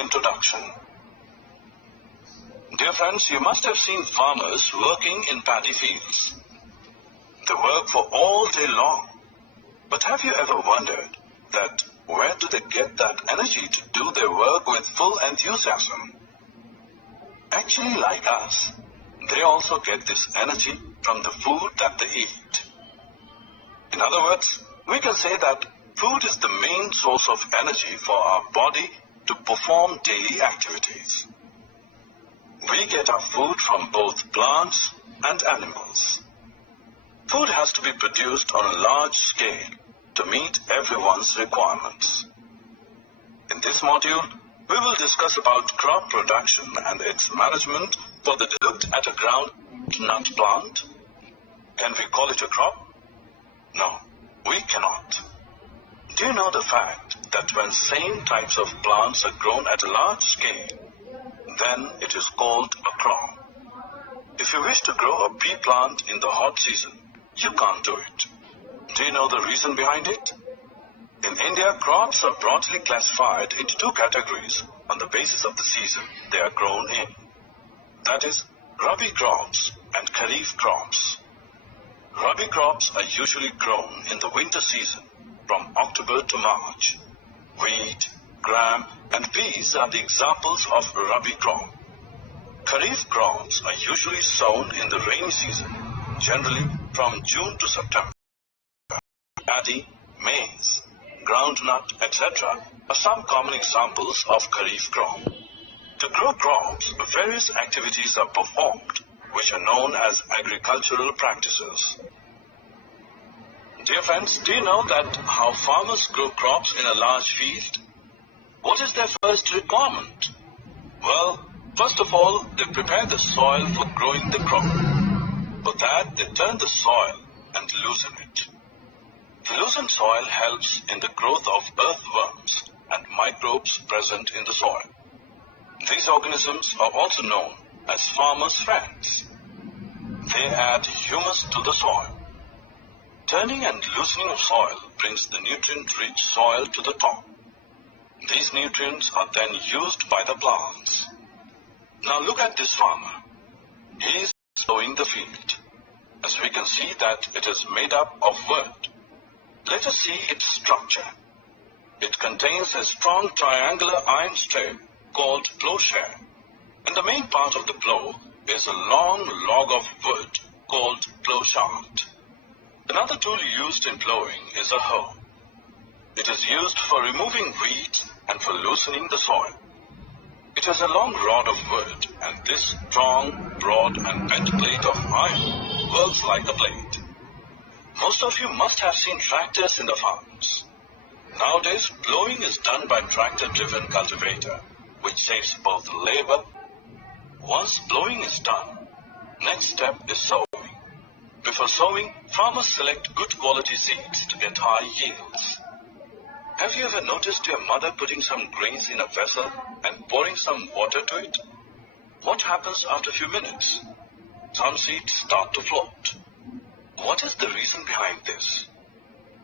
Introduction. Dear friends, you must have seen farmers working in paddy fields. They work for all day long. But have you ever wondered that where do they get that energy to do their work with full enthusiasm? Actually, like us, they also get this energy from the food that they eat. In other words, we can say that food is the main source of energy for our body to perform daily activities. We get our food from both plants and animals. Food has to be produced on a large scale to meet everyone's requirements. In this module, we will discuss about crop production and its management for the looked at a groundnut plant. Can we call it a crop? No, we cannot. Do you know the fact that when same types of plants are grown at a large scale, then it is called a crop? If you wish to grow a pea plant in the hot season, you can't do it. Do you know the reason behind it? In India, crops are broadly classified into two categories on the basis of the season they are grown in. That is, Rabi crops and Kharif crops. Rabi crops are usually grown in the winter season from October to March. Wheat, gram and peas are the examples of Rabi crop. Kharif crops are usually sown in the rainy season, generally from June to September. Paddy, maize, groundnut, etc. are some common examples of Kharif crop. To grow crops, various activities are performed, which are known as agricultural practices. Dear friends, do you know that how farmers grow crops in a large field? What is their first requirement? Well, first of all, they prepare the soil for growing the crop. For that, they turn the soil and loosen it. The loosened soil helps in the growth of earthworms and microbes present in the soil. These organisms are also known as farmers' friends. They add humus to the soil. Turning and loosening of soil brings the nutrient-rich soil to the top. These nutrients are then used by the plants. Now look at this farmer. He is sowing the field. As we can see that it is made up of wood. Let us see its structure. It contains a strong triangular iron strip called plowshare, and the main part of the plow is a long log of wood called plow shaft. Another tool used in plowing is a hoe. It is used for removing weeds and for loosening the soil. It has a long rod of wood, and this strong, broad and bent plate of iron works like a blade. Most of you must have seen tractors in the farms. Nowadays, plowing is done by tractor-driven cultivator, which saves both labor. Once plowing is done, next step is sowing. Before sowing, farmers select good quality seeds to get high yields. Have you ever noticed your mother putting some grains in a vessel and pouring some water to it? What happens after a few minutes? Some seeds start to float. What is the reason behind this?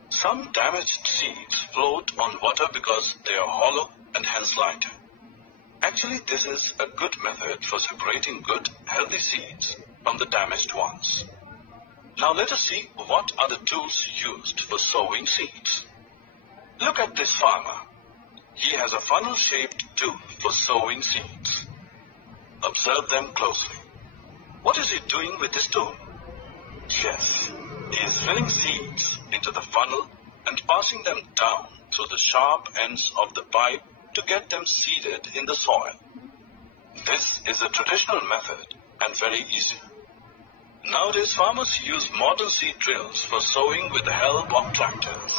Some damaged seeds float on water because they are hollow and hence lighter. Actually, this is a good method for separating good, healthy seeds from the damaged ones. Now let us see what are the tools used for sowing seeds. Look at this farmer. He has a funnel-shaped tool for sowing seeds. Observe them closely. What is he doing with this tool? Yes, he is filling seeds into the funnel and passing them down through the sharp ends of the pipe to get them seeded in the soil. This is a traditional method and very easy. Nowadays, farmers use modern seed drills for sowing with the help of tractors.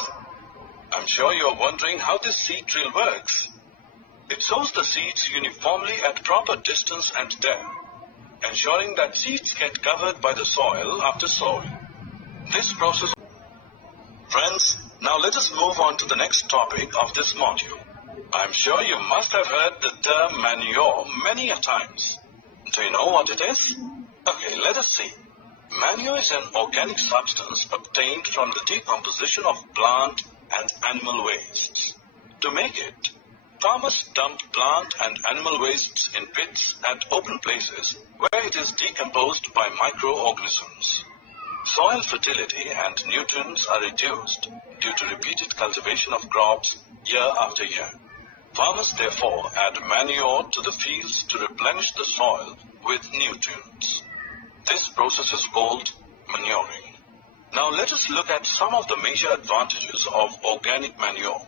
I'm sure you're wondering how this seed drill works. It sows the seeds uniformly at proper distance and depth, ensuring that seeds get covered by the soil after sowing. This process... Friends, now let us move on to the next topic of this module. I'm sure you must have heard the term manure many a times. Do you know what it is? Okay, let us see. Manure is an organic substance obtained from the decomposition of plant and animal wastes. To make it, Farmers dump plant and animal wastes in pits at open places where it is decomposed by microorganisms. Soil fertility and nutrients are reduced due to repeated cultivation of crops year after year. Farmers therefore add manure to the fields to replenish the soil with nutrients. This process is called manuring. Now let us look at some of the major advantages of organic manure.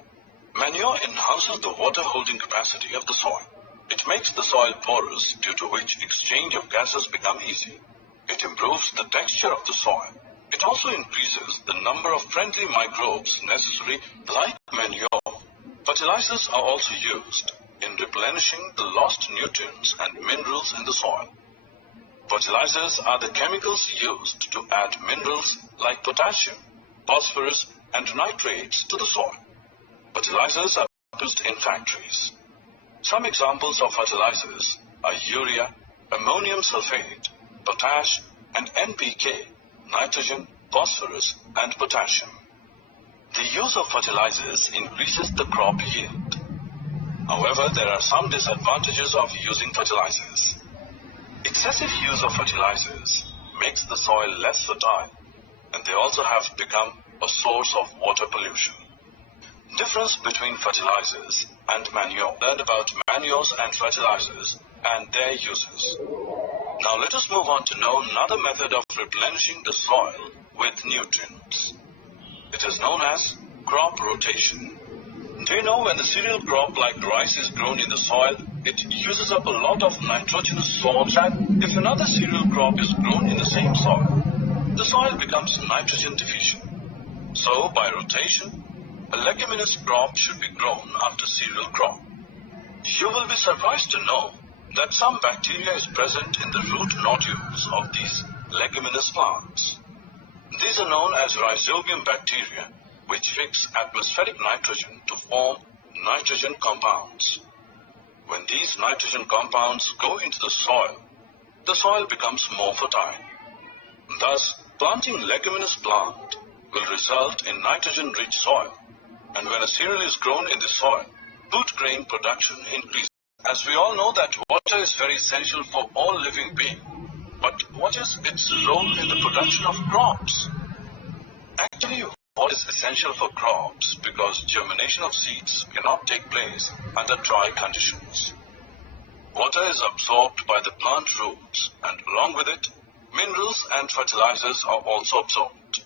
Manure enhances the water-holding capacity of the soil. It makes the soil porous, due to which exchange of gases become easy. It improves the texture of the soil. It also increases the number of friendly microbes necessary. Like manure, fertilizers are also used in replenishing the lost nutrients and minerals in the soil. Fertilizers are the chemicals used to add minerals like potassium, phosphorus, and nitrates to the soil. Fertilizers are produced in factories. Some examples of fertilizers are urea, ammonium sulfate, potash, and NPK, nitrogen, phosphorus, and potassium. The use of fertilizers increases the crop yield. However, there are some disadvantages of using fertilizers. Excessive use of fertilizers makes the soil less fertile, and they also have become a source of water pollution. Difference between fertilizers and manure. Learn about manures and fertilizers and their uses. Now let us move on to know another method of replenishing the soil with nutrients. It is known as crop rotation. Do you know when a cereal crop like rice is grown in the soil, it uses up a lot of nitrogenous soil, and if another cereal crop is grown in the same soil, the soil becomes nitrogen deficient. So by rotation, a leguminous crop should be grown after cereal crop. You will be surprised to know that some bacteria is present in the root nodules of these leguminous plants. These are known as rhizobium bacteria, which fix atmospheric nitrogen to form nitrogen compounds. When these nitrogen compounds go into the soil becomes more fertile. Thus, planting leguminous plant will result in nitrogen-rich soil, and when a cereal is grown in the soil, food grain production increases. As we all know that water is very essential for all living beings, but what is its role in the production of crops? Actually, water is essential for crops because germination of seeds cannot take place under dry conditions. Water is absorbed by the plant roots, and along with it, minerals and fertilizers are also absorbed.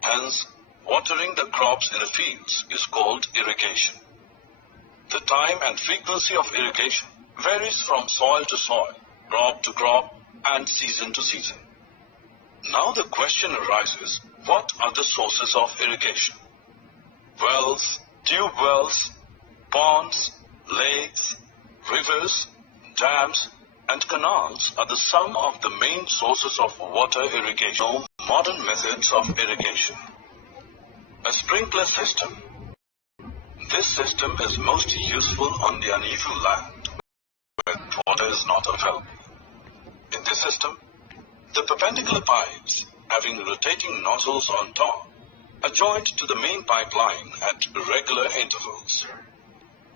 Hence, watering the crops in the fields is called irrigation. The time and frequency of irrigation varies from soil to soil, crop to crop, and season to season. Now the question arises, what are the sources of irrigation? Wells, tube wells, ponds, lakes, rivers, dams, and canals are the sum of the main sources of water irrigation. Modern methods of irrigation. A sprinkler system. This system is most useful on the uneven land where water is not available. In this system, the perpendicular pipes, having rotating nozzles on top, are joined to the main pipeline at regular intervals.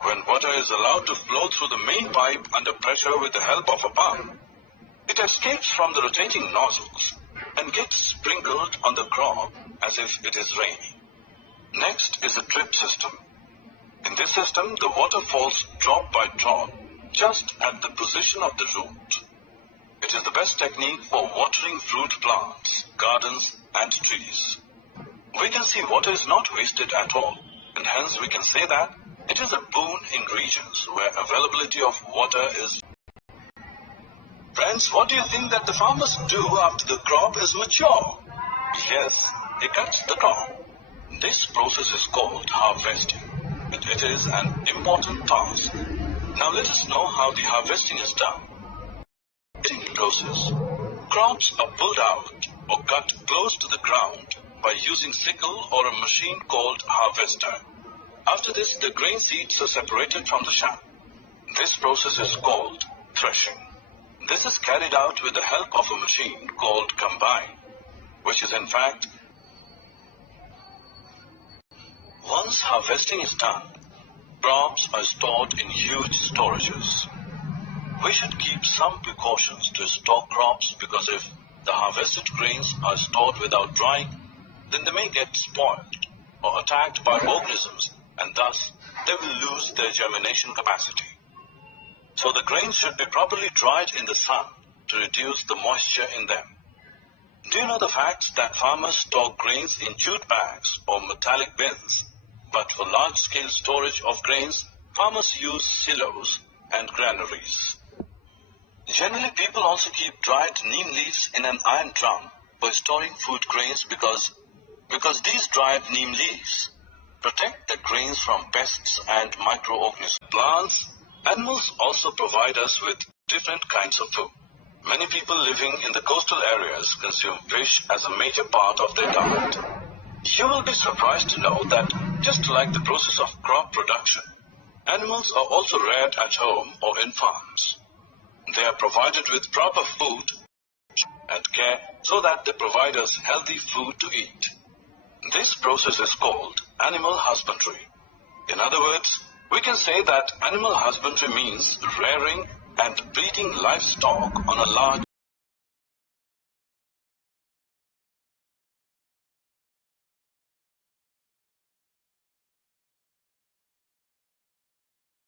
When water is allowed to flow through the main pipe under pressure with the help of a pump, it escapes from the rotating nozzles and gets sprinkled on the crop as if it is raining. Next is a drip system. In this system, the water falls drop by drop just at the position of the root. It is the best technique for watering fruit plants, gardens, and trees. We can see water is not wasted at all, and hence we can say that it is a boon in regions where availability of water is. Friends, what do you think that the farmers do after the crop is mature? Yes, they cut the crop. This process is called harvesting, and it is an important task. Now let us know how the harvesting is done. Harvesting process. Crops are pulled out or cut close to the ground by using sickle or a machine called harvester. After this, the grain seeds are separated from the chaff. This process is called threshing. This is carried out with the help of a machine called combine, which is in fact. Once harvesting is done, crops are stored in huge storages. We should keep some precautions to store crops because if the harvested grains are stored without drying, then they may get spoiled or attacked by organisms, and thus they will lose their germination capacity. So the grains should be properly dried in the sun to reduce the moisture in them. Do you know the fact that farmers store grains in jute bags or metallic bins, but for large-scale storage of grains, farmers use silos and granaries. Generally, people also keep dried neem leaves in an iron drum for storing food grains because these dried neem leaves protect the grains from pests and microorganisms. Plants, animals also provide us with different kinds of food. Many people living in the coastal areas consume fish as a major part of their diet. You will be surprised to know that just like the process of crop production, animals are also reared at home or in farms. They are provided with proper food and care so that they provide us healthy food to eat. This process is called animal husbandry. In other words, we can say that animal husbandry means rearing and breeding livestock on a large